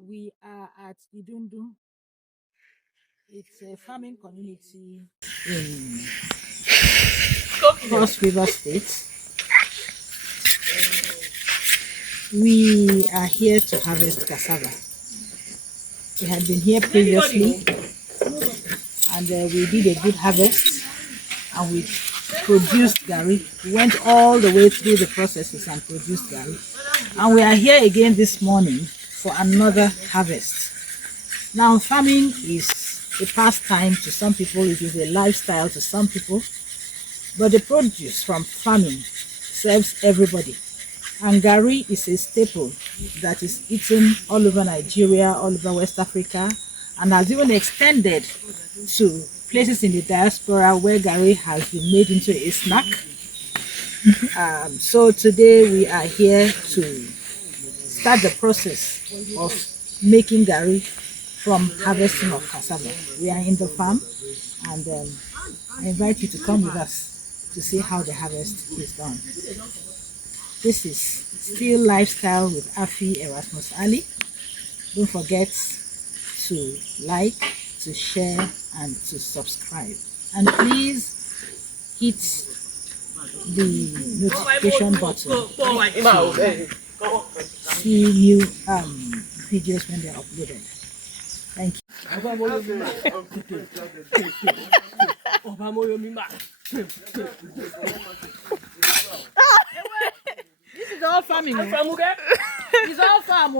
We are at Idundun. It's a farming community in Cross River State. We are here to harvest cassava. We had been here previously and we did a good harvest and we produced garri. We went all the way through the processes and produced garri. And we are here again this morning for another harvest. Now, farming is a pastime to some people, it is a lifestyle to some people, but the produce from farming serves everybody. And garri is a staple that is eaten all over Nigeria, all over West Africa, and has even extended to places in the diaspora where garri has been made into a snack. So today we are here to start the process of making garri from harvesting of cassava. We are in the farm and I invite you to come with us to see how the harvest is done. This is still Lifestyle with Affi Erasmus-Alli. Don't forget to like, to share and to subscribe. And please hit the notification button to see new videos when they're uploaded. Thank you. This is all farming. It's all farm.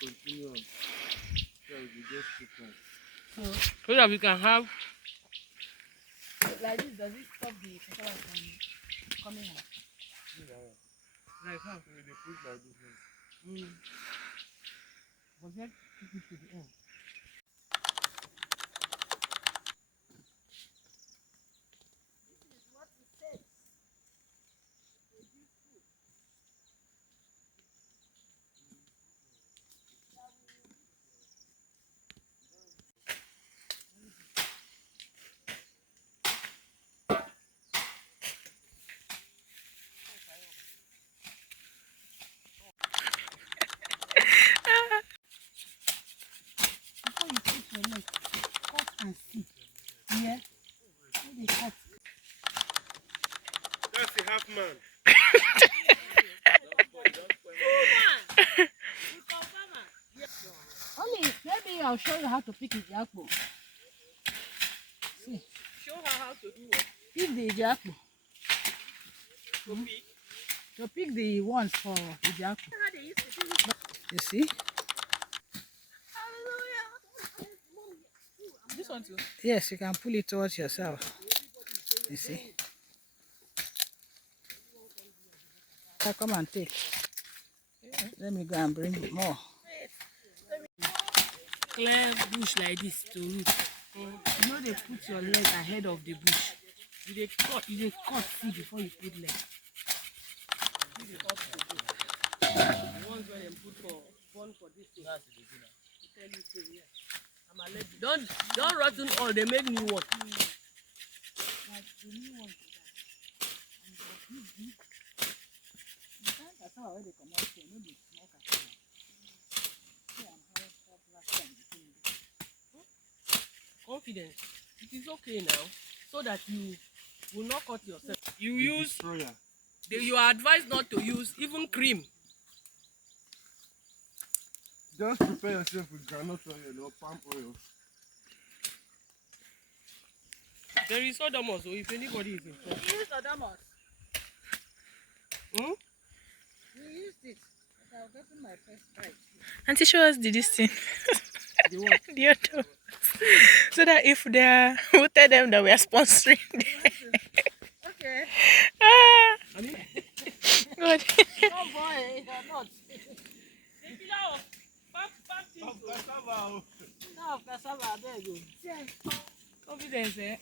Continue on. So that we can have Like this, does it stop the cassava from coming out? like how they put like this. Was that keep it to the end? Before you put your leg, cut and see. Yeah? How they cut? That's the half man. Only, maybe I'll show you how to pick the apple. See. Show her how to do what? Pick the apple. To pick the ones for the apple. You see? This one too? Yes, you can pull it towards yourself. You see? Come and take. Let me go and bring more. Clear bush like this to root. You know they put your leg ahead of the bush. You cut See before you put leg. the ones where they put for one for this thing. That's the beginner. Tell you so, yeah. I'm a lady. Don't rotten all, they make new one. Like the new ones. And the cassava where they come out here, no be small cassava. Confidence. It is okay now, so that you will not cut yourself. You use you are advised not to use even cream. Just prepare yourself with groundnut oil or palm oil. There is Odomos, so if anybody is interested. We used Odomos. Hmm? We used it. But I've gotten my first bite. Auntie, show us the this thing. The what? The other. So that if they are, we'll tell them that we are sponsoring them. Okay. Ah, I mean, good. Oh boy, they're not. the killer of five things. Cassava. No, cassava, there you go. Confidence, eh?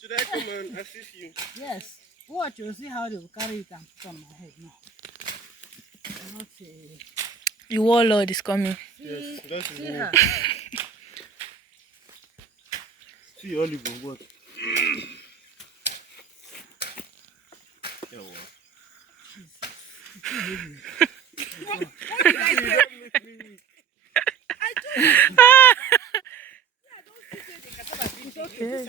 Should I come and assist you? Yes. Watch, you'll see how they will carry it and put on my head now. Not The warlord is coming. Yes, that's see the her. See olive or what? Yeah, Okay.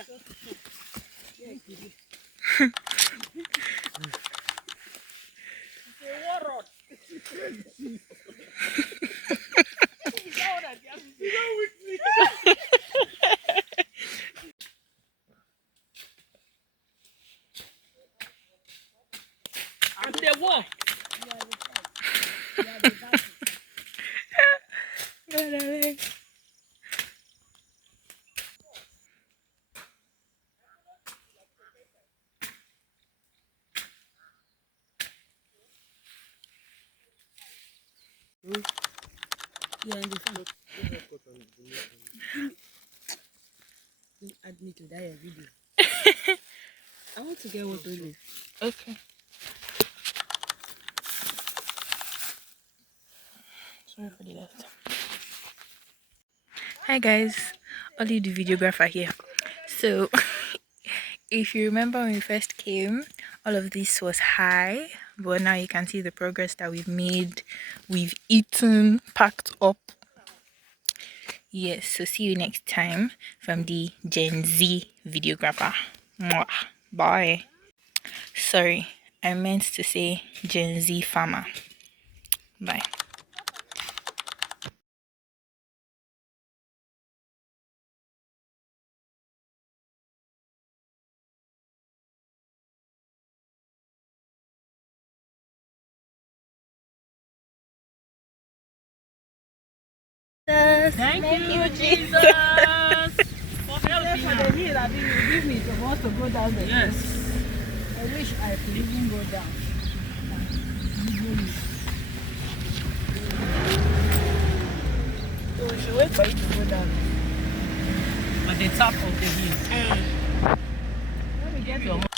And they walk. God, I beg. Yeah, in the front. Don't add me to that video. I want to get what to do. Okay. Sorry for the left. Hi guys, Ollie the videographer here. So if you remember when we first came, all of this was high, but now you can see the progress that we've made. We've eaten, packed up. Yes, so see you next time from the Gen Z videographer. Mwah. Bye. Sorry, I meant to say Gen Z farmer. Bye. Thank you, Jesus, for helping For the us. hill, I think you give me supposed to go down the hill. Yes. I wish I could even go down. So we should wait for you to go down. At the top of the hill. When we get Your to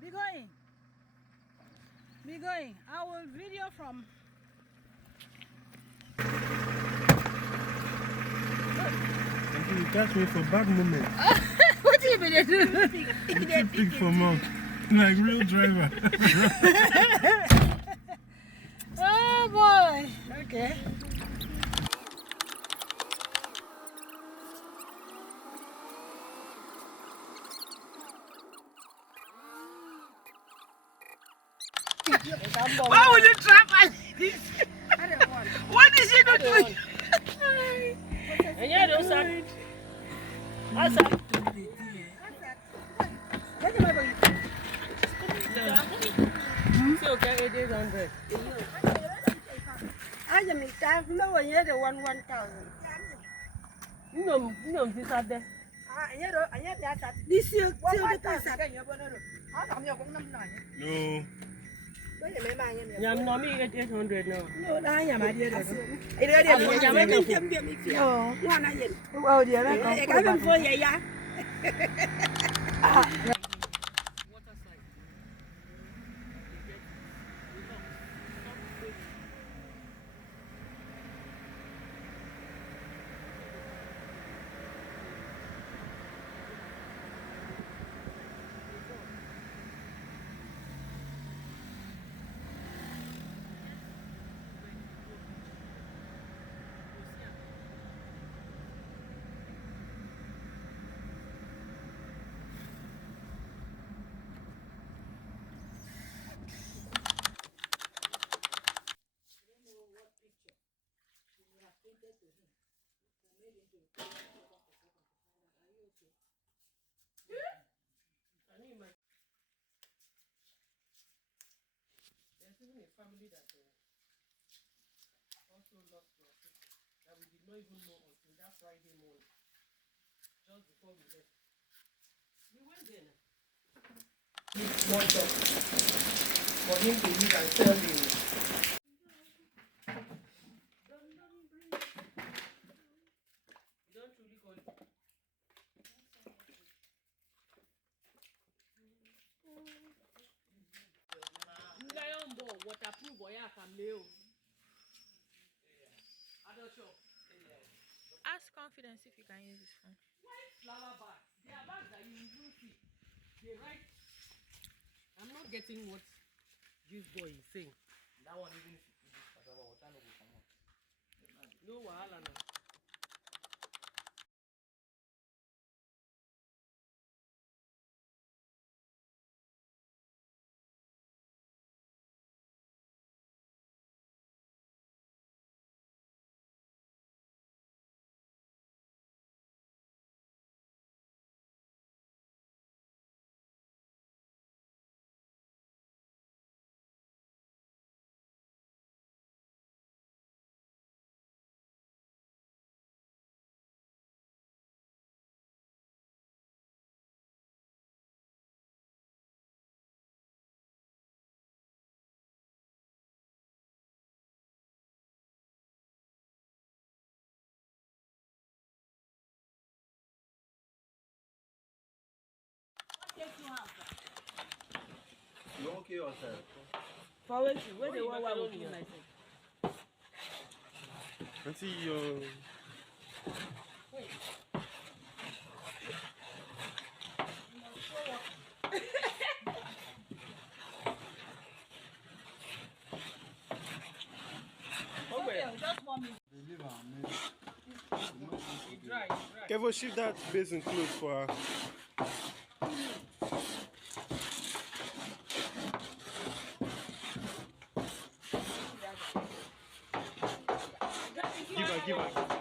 Be going. Be going. I will video from. You catch me for bad moment. What do you mean? You too big for mouth. Like real driver. Oh boy. Okay. Why would you trap us? What is she not doing? And yeah, those are. Outside. So okay, 800. I am in time, no one yet 1,000. No, this are there. I had that. This year, what the person? No. I'm not me 800 now. No, I am. I did it. No. Oh, dear, I got for you. Water side. There's even a family that also lost their sister that we did not even know until that Friday morning, just before we left. We went there now. One shop for him to use and sell the. You don't truly call it. Lion ball, waterproof, boy, I can lay. Ask confidence if you can use this phone. White flower bags. They are bags that you will see. They write. I'm not getting what this boy is saying. That one even if you put this cassava, what kind of will come out? No wahala now. You okay yourself? Forward to where they want to kill myself. Let's see your. Kevo, shift that basin close for her. Give her.